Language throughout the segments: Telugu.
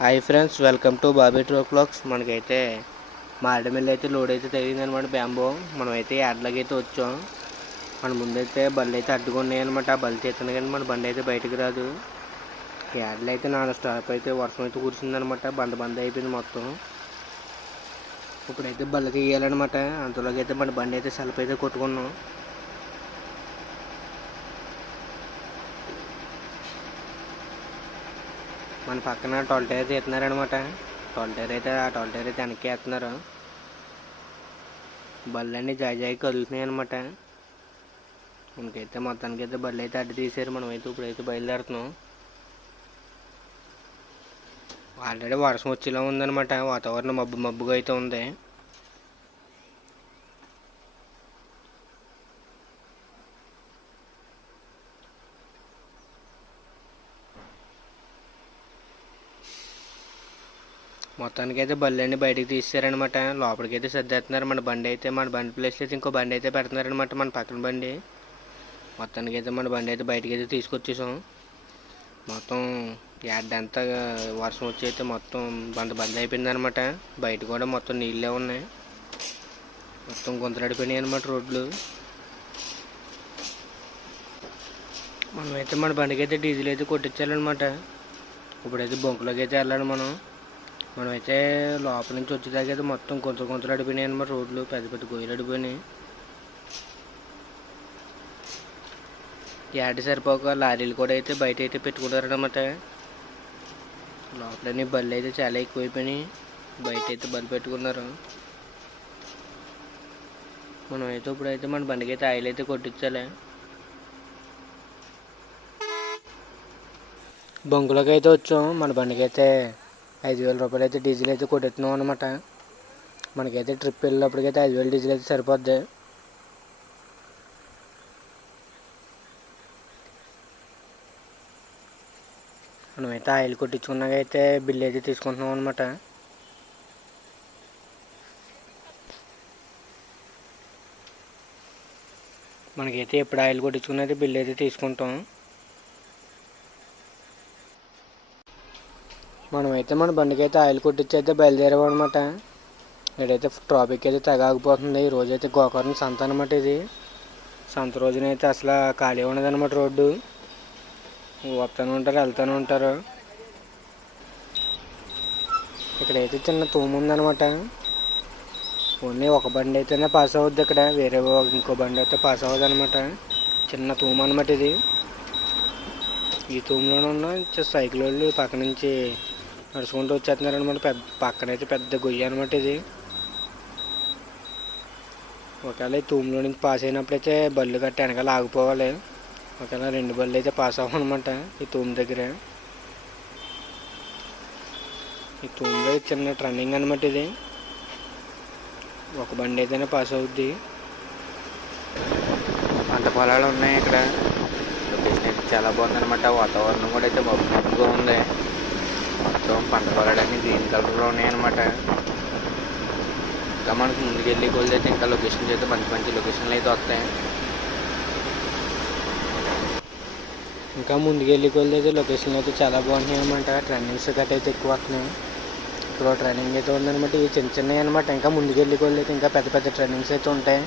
Hi friends welcome to Bobby ట్రో క్లాక్స్ మనకైతే మారేడుమిల్లి అయితే లోడ్ అయితే తగిలిందనమాట బ్యాంబో మనమైతే అయితే అయితే వచ్చాం. మన ముందైతే బళ్ళు అయితే అడ్డుకున్నాయన్నమాట ఆ బళ్ళు తీస్తాను కానీ మన బండి అయితే బయటకు రాదు. యాడ్లు అయితే నాలుగు స్టాప్ అయితే వర్షం అయితే కురిసిందనమాట. బండ బంద అయిపోయింది మొత్తం. ఇప్పుడైతే బళ్ళకి వేయాలన్నమాట అంతలోకి అయితే మన బండి అయితే సెల్ఫ్ అయితే కొట్టుకున్నాం. మన పక్కన టోల్ టైర్ తీస్తున్నారనమాట టోల్ టైర్ అయితే ఆ టోల్ టైర్ అయితే వెనక్కి వేస్తున్నారు. బళ్ళన్నీ జాయి కదులుతున్నాయి అనమాట మనకైతే మొత్తానికి అయితే బళ్ళు అయితే అడ్డు తీసారు మనం అయితే ఇప్పుడైతే బయలుదేరుతున్నాం. ఆల్రెడీ వర్షం వచ్చేలా ఉందన్నమాట. వాతావరణం మబ్బు మబ్బుగా అయితే ఉంది. మొత్తానికి అయితే బళ్ళు అన్ని బయటకు తీసారనమాట లోపలికి అయితే సర్దేస్తున్నారు మన బండి అయితే మన బండి ప్లేస్లో అయితే ఇంకో బండి అయితే పెడుతున్నారనమాట మన పక్కన బండి. మొత్తానికి అయితే మన బండి అయితే బయటకి అయితే తీసుకొచ్చేసాం. మొత్తం ఏడంతా వర్షం వచ్చి అయితే మొత్తం బంద బంద్ అయిపోయింది అనమాట బయట కూడా మొత్తం నీళ్ళే ఉన్నాయి. మొత్తం గుంతలడిపోయినాయి అనమాట రోడ్లు. మనమైతే మన బండికి అయితే డీజిల్ అయితే కొట్టించాలన్నమాట. ఇప్పుడైతే బొంకులోకి అయితే వెళ్ళాలి మనం. మనమైతే లోపల నుంచి వచ్చేదాకా అయితే మొత్తం కొంత కొంతలు అడిపోయినాయి అనమాట రోడ్లు పెద్ద పెద్ద గొయ్యలు అడిపోయినాయి. యాడ్ సరిపోక లారీలు కూడా అయితే బయట అయితే పెట్టుకుంటారనమాట లోపలని బళ్ళు అయితే చాలా ఎక్కువైపోయినాయి. బయట అయితే బళ్ళు పెట్టుకున్నారు. మనం అయితే ఇప్పుడైతే మన బండికి అయితే ఆయిల్ అయితే కొట్టించాలి. బొంకులోకి అయితే వచ్చాం. మన బండికి అయితే ఐదు వేల రూపాయలు అయితే డీజిల్ అయితే కొట్టెత్తున్నాం అనమాట మనకైతే ట్రిప్ వెళ్ళినప్పటికైతే ఐదు వేలు డీజిల్ అయితే సరిపోద్ది. మనమైతే ఆయిల్ కొట్టించుకున్నాక అయితే బిల్ అయితే తీసుకుంటున్నాం అనమాట మనకైతే ఎప్పుడు ఆయిల్ కొట్టించుకున్నది బిల్ అయితే తీసుకుంటాం. మనమైతే మన బండికైతే ఆయిల్ కొట్టించి అయితే బయలుదేరాం అనమాట ఇక్కడైతే ట్రాఫిక్ అయితే తెగాగిపోతుంది ఈ రోజైతే అయితే గోకర్ణ సంత అనమాట ఇది. సంత రోజునైతే అసలు ఖాళీ ఉండదన్నమాట రోడ్డు. వస్తూనే ఉంటారు వెళ్తూనే ఉంటారు. ఇక్కడైతే చిన్న తూము ఉందన్నమాట. ఓన్లీ ఒక బండి అయితేనే పాస్ అవుద్ది ఇక్కడ. వేరే ఇంకో బండి అయితే పాస్ అవ్వదు అనమాట చిన్న తూము అనమాట ఇది. ఈ తూములోనే ఉన్న సైకిల్ వాళ్ళు పక్క నుంచి నడుచుకుంటూ వచ్చేస్తున్నారు అనమాట పెద్ద పక్కనైతే పెద్ద గొయ్యి అనమాట ఇది. ఒకవేళ ఈ తూములో నుంచి పాస్ అయినప్పుడైతే బళ్ళు కట్టి వెనకాల ఆగిపోవాలి. ఒకవేళ రెండు బళ్ళు అయితే పాస్ అవ్వనమాట ఈ తూము దగ్గర. ఈ తూములో చిన్న ట్రన్నింగ్ అనమాట ఇది. ఒక బండి అయితేనే పాస్ అవుద్ది. పంట పొలాలు ఉన్నాయి ఇక్కడ. లొకేషన్ అయితే చాలా బాగుందన్నమాట. వాతావరణం కూడా అయితే మబ్బు మబ్బుగా ఉంది. మొత్తం పంట పొలాలన్నీ గ్రీన్ కలర్లో ఉన్నాయన్నమాట. ఇంకా మనకు ముందుకెళ్ళి కొలిది అయితే ఇంకా లొకేషన్స్ అయితే మంచి మంచి లొకేషన్లు అయితే వస్తాయి. ఇంకా ముందుకెళ్ళి కొలిది అయితే లొకేషన్లు అయితే చాలా బాగుంటున్నాయి అనమాట ట్రైనింగ్స్ గట్ట అయితే ఎక్కువ వస్తున్నాయి. ఇప్పుడు ట్రైనింగ్ అయితే ఉందనమాట ఇవి చిన్న చిన్నవి అనమాట ఇంకా ముందుకెళ్ళి కొలిది అయితే ఇంకా పెద్ద పెద్ద ట్రైనింగ్స్ అయితే ఉంటాయి.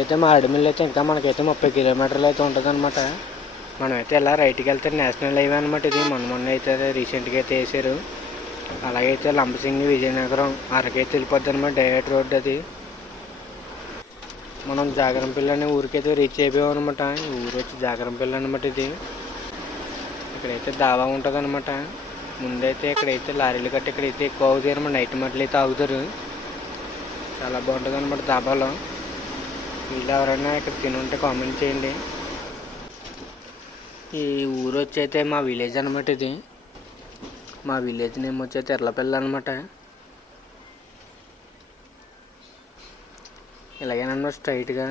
అయితే మా అయితే మారేడుమిల్లి అయితే ఇంకా మనకైతే ముప్పై కిలోమీటర్లు అయితే ఉంటుంది అనమాట మనమైతే ఇలా రైట్కి వెళ్తే నేషనల్ హైవే అనమాట ఇది. మొన్న మొన్న అయితే రీసెంట్గా అయితే వేసారు అలాగైతే లంబసింగి విజయనగరం అరకైతే వెళ్ళిపోద్ది అనమాట డైరెక్ట్ రోడ్ అది. మనం జాగరంపల్లి అనే ఊరికైతే రీచ్ అయిపోయాం అనమాట ఈ ఊరు వచ్చి జాగరంపల్లి అనమాట ఇది. ఇక్కడైతే దావా ఉంటుంది అనమాట ముందైతే ఇక్కడైతే లారీలు కట్టి ఇక్కడైతే ఎక్కువ అవుతాయి అనమాట నైట్ మట్లు అయితే ఆగుతారు. చాలా బాగుంటుంది అనమాట దాబాలో. వీళ్ళు ఎవరైనా ఇక్కడ తిని ఉంటే కామెంట్ చేయండి. ఈ ఊరు వచ్చి అయితే మా విలేజ్ అనమాట ఇది. మా విలేజ్ నేమ్ వచ్చే తెర్లపల్లి అనమాట ఇలాగేనమాట స్ట్రైట్గా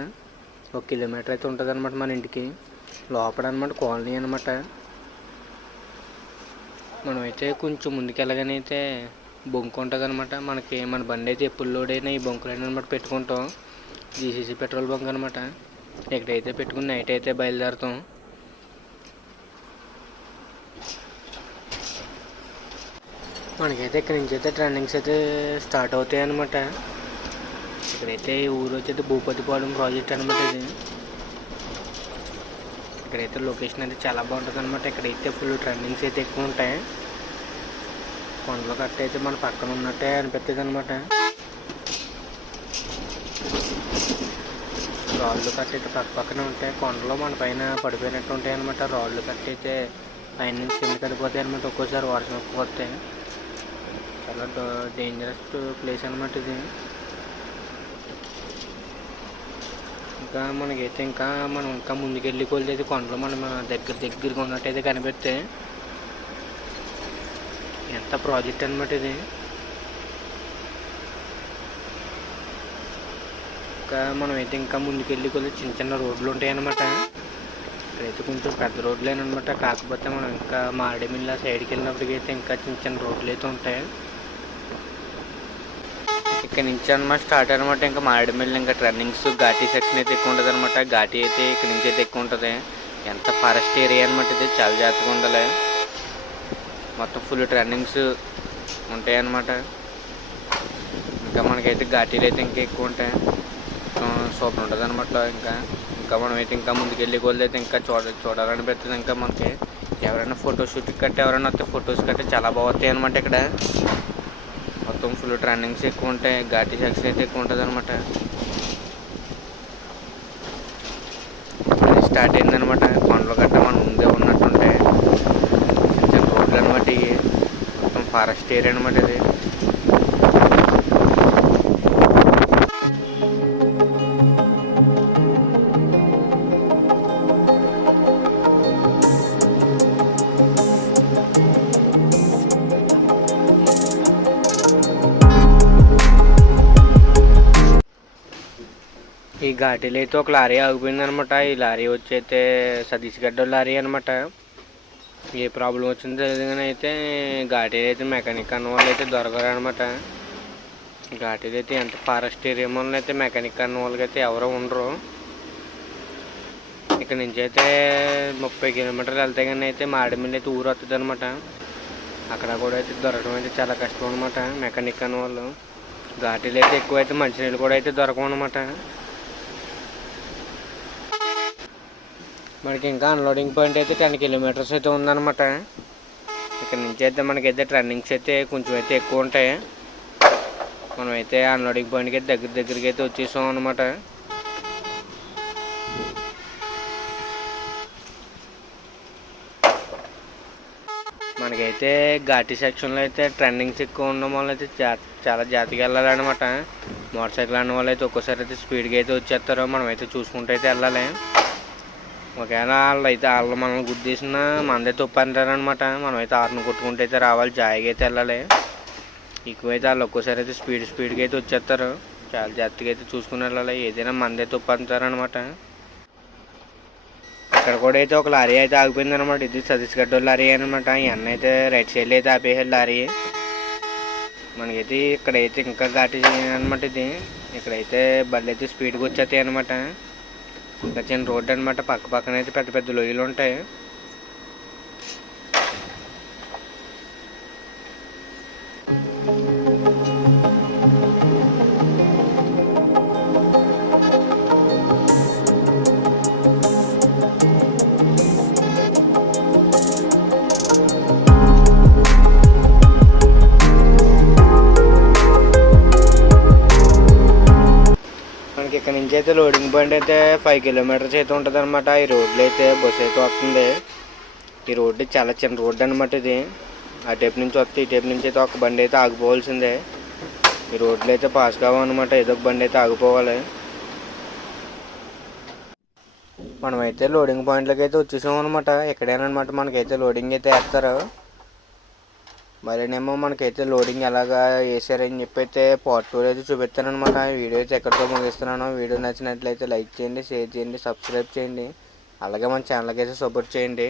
ఒక కిలోమీటర్ అయితే ఉంటుంది అనమాట మన ఇంటికి. లోపల అనమాట కాలనీ అనమాట మనమైతే కొంచెం ముందుకెళ్ళగానే అయితే బొంకు ఉంటుంది అనమాట మనకి మన బండి అయితే ఎప్పుడు లోడైనా ఈ బొంకులైనా అనమాట పెట్టుకుంటాం. జీసీసీ పెట్రోల్ బంక్ అనమాట ఎక్కడైతే పెట్టుకుని నైట్ అయితే బయలుదేరుతాం. మనకైతే ఇక్కడ నుంచి అయితే ట్రెండింగ్స్ అయితే స్టార్ట్ అవుతాయి అనమాట ఇక్కడైతే ఊరు వచ్చేది భూపతిపాలెం ప్రాజెక్ట్ అనమాట ఇది. ఇక్కడైతే లొకేషన్ అయితే చాలా బాగుంటుంది అనమాట ఇక్కడైతే ఫుల్ ట్రెండింగ్స్ అయితే ఎక్కువ ఉంటాయి. కొండలు కట్ట అయితే మన పక్కన ఉన్నట్టే అనిపిస్తుంది అనమాట రాళ్ళు కట్ట అయితే పక్క పక్కనే ఉంటాయి. కొండలు మన పైన పడిపోయినట్టు ఉంటాయి అనమాట రాళ్ళు కట్ట అయితే పైన నుంచి కింద కడిపోతాయి అనమాట ఒక్కోసారి వర్షం ఎక్కువ చాలా డేంజరస్ ప్లేస్ అనమాట ఇది. ఇంకా మనకైతే ఇంకా మనం ఇంకా ముందుకెళ్ళి కొలితే అయితే కొండలు మనం దగ్గర దగ్గరగా ఉన్నట్టయితే కనిపెడితే ఎంత ప్రాజెక్ట్ అనమాట ఇది. ఇంకా మనం అయితే ఇంకా ముందుకెళ్ళి కొద్దిగా చిన్న చిన్న రోడ్లు ఉంటాయన్నమాట. ఇక్కడైతే కొంచెం పెద్ద రోడ్లేనమాట కాకపోతే మనం ఇంకా మారేడుమిల్లి సైడ్కి వెళ్ళినప్పటికైతే అయితే ఇంకా చిన్న చిన్న రోడ్లు అయితే ఉంటాయి. ఇక్కడ నుంచి అనమాట స్టార్ట్ అనమాట ఇంకా మారేడుమిల్లి ఇంకా ట్రన్నింగ్స్ ఘాటీ సెక్షన్ అయితే ఎక్కువ ఉంటుంది అనమాట ఘాటీ అయితే ఇక్కడ నుంచి అయితే ఎక్కువ ఉంటుంది. ఎంత ఫారెస్ట్ ఏరియా అనమాట ఇది. చాలా జాగ్రత్తగా ఉండాలి. మొత్తం ఫుల్ ట్రన్నింగ్స్ ఉంటాయి అనమాట ఇంకా మనకైతే ఘాటీలు అయితే ఇంకా ఎక్కువ ఉంటాయి. సూపర్ ఉంటుంది అనమాట ఇంకా ఇంకా మనం అయితే ఇంకా ముందుకు వెళ్ళి కొద్ది అయితే ఇంకా చూడ చూడాలనిపిస్తుంది ఇంకా మనకి. ఎవరైనా ఫోటోషూట్ కట్టే ఎవరైనా వస్తే ఫొటోస్ కట్టే చాలా బాగుతాయి అనమాట ఇక్కడ. మొత్తం ఫుల్ ట్రెండింగ్స్ ఎక్కువ ఉంటాయి ఘాటీ సెక్స్ అయితే ఎక్కువ ఉంటుంది అనమాట స్టార్ట్ అయిందనమాట కొండలు గట్ట మనం ముందే ఉన్నట్టుంటే చిన్న చిన్న రోడ్లు అనమాట ఇవి. మొత్తం ఫారెస్ట్ ఏరియా అనమాట ఇది. ఘాటీలో అయితే ఒక లారీ ఆగిపోయింది అనమాట ఈ లారీ వచ్చి అయితే సతీష్ గడ్డ లారీ అనమాట. ఏ ప్రాబ్లం వచ్చిందో తెలియదు కానీ అయితే ఘాటీలో అయితే మెకానిక్ అన్న వాళ్ళు అయితే దొరకరు అనమాట. ఘాటీలో అయితే ఎంత ఫారెస్ట్ ఏరియా వల్ల అయితే మెకానిక్ అన్న వాళ్ళకి అయితే ఎవరు ఉండరు. ఇక్కడ నుంచి అయితే ముప్పై కిలోమీటర్లు వెళ్తే కానీ అయితే మాడిమిల్లి అయితే ఊరు వస్తుంది అనమాట. అక్కడ కూడా అయితే దొరకడం అయితే చాలా కష్టం అనమాట మెకానిక్ అన్న వాళ్ళు. ఘాటీలు అయితే ఎక్కువ అయితే మంచినీళ్ళు కూడా అయితే దొరకవు అనమాట. మనకి ఇంకా అన్లోడింగ్ పాయింట్ అయితే టెన్ కిలోమీటర్స్ అయితే ఉందన్నమాట. ఇక్కడ నుంచి అయితే మనకైతే ట్రన్నింగ్స్ అయితే కొంచెం అయితే ఎక్కువ ఉంటాయి. మనం అయితే అన్లోడింగ్ పాయింట్కి అయితే దగ్గర దగ్గరికి అయితే వచ్చేసాం అనమాట మనకైతే ఘాటి సెక్షన్లో అయితే ట్రెండింగ్స్ ఎక్కువ ఉండడం వల్ల అయితే చాలా జాతికి వెళ్ళాలన్నమాట. మోటార్ సైకిల్ అన్న వాళ్ళు అయితే ఒక్కోసారి అయితే స్పీడ్గా అయితే వచ్చేస్తారో. మనం అయితే చూసుకుంటూ అయితే వెళ్ళాలి. ఒకవేళ వాళ్ళు అయితే వాళ్ళు మనల్ని గుద్దేసిన మనదే తప్పు అంటారనమాట మనమైతే ఆరును కొట్టుకుంటే అయితే రావాలి జాయిగా అయితే వెళ్ళాలి. ఎక్కువైతే వాళ్ళు ఒక్కోసారి అయితే స్పీడ్ స్పీడ్గా అయితే వచ్చేస్తారు. చాలా జాగ్రత్తగా అయితే చూసుకుని వెళ్ళాలి. ఏదైనా మనదే తప్పు అంటారనమాట అక్కడ కూడా అయితే ఒక లారీ అయితే ఆగిపోయింది అనమాట ఇది సతీష్ గడ్డ లారీ అనమాట ఈ అన్న అయితే రైట్ సైడ్ అయితే ఆపేసాడు లారీ. మనకైతే ఇక్కడైతే ఇంకా ఘాటి అనమాట ఇది. ఇక్కడైతే బళ్ళు అయితే స్పీడ్గా వచ్చేస్తాయి అనమాట చిన్న రోడ్డు అనమాట పక్క పక్కన అయితే పెద్ద పెద్ద లొయ్యలు ఉంటాయి. మనకి ఇక్కడ నుంచి అయితే లోడింగ్ పాయింట్ అయితే ఫైవ్ కిలోమీటర్స్ అయితే ఉంటుంది అనమాట ఈ రోడ్లో అయితే బస్సు అయితే వస్తుంది. ఈ రోడ్డు చాలా చిన్న రోడ్డు అనమాట ఇది. ఆ టైపు నుంచి వస్తే ఈ టైపు నుంచి అయితే ఒక బండి అయితే ఆగిపోవాల్సిందే. ఈ రోడ్లో అయితే పాస్ కావాలన్నమాట ఏదో ఒక బండి అయితే ఆగిపోవాలి. మనమైతే లోడింగ్ పాయింట్లకి అయితే వచ్చేసాం అనమాట ఎక్కడైనా అనమాట మనకైతే లోడింగ్ అయితే వేస్తారు. మరేనేమో మనకైతే లోడింగ్ ఎలాగా వేసారని చెప్పి అయితే పార్ట్ టూ అయితే చూపిస్తాను అనమాట వీడియో అయితే ఎక్కడితో ముగిస్తున్నాను. వీడియో నచ్చినట్లయితే లైక్ చేయండి షేర్ చేయండి సబ్స్క్రైబ్ చేయండి. అలాగే మన ఛానల్కి అయితే సపోర్ట్ చేయండి.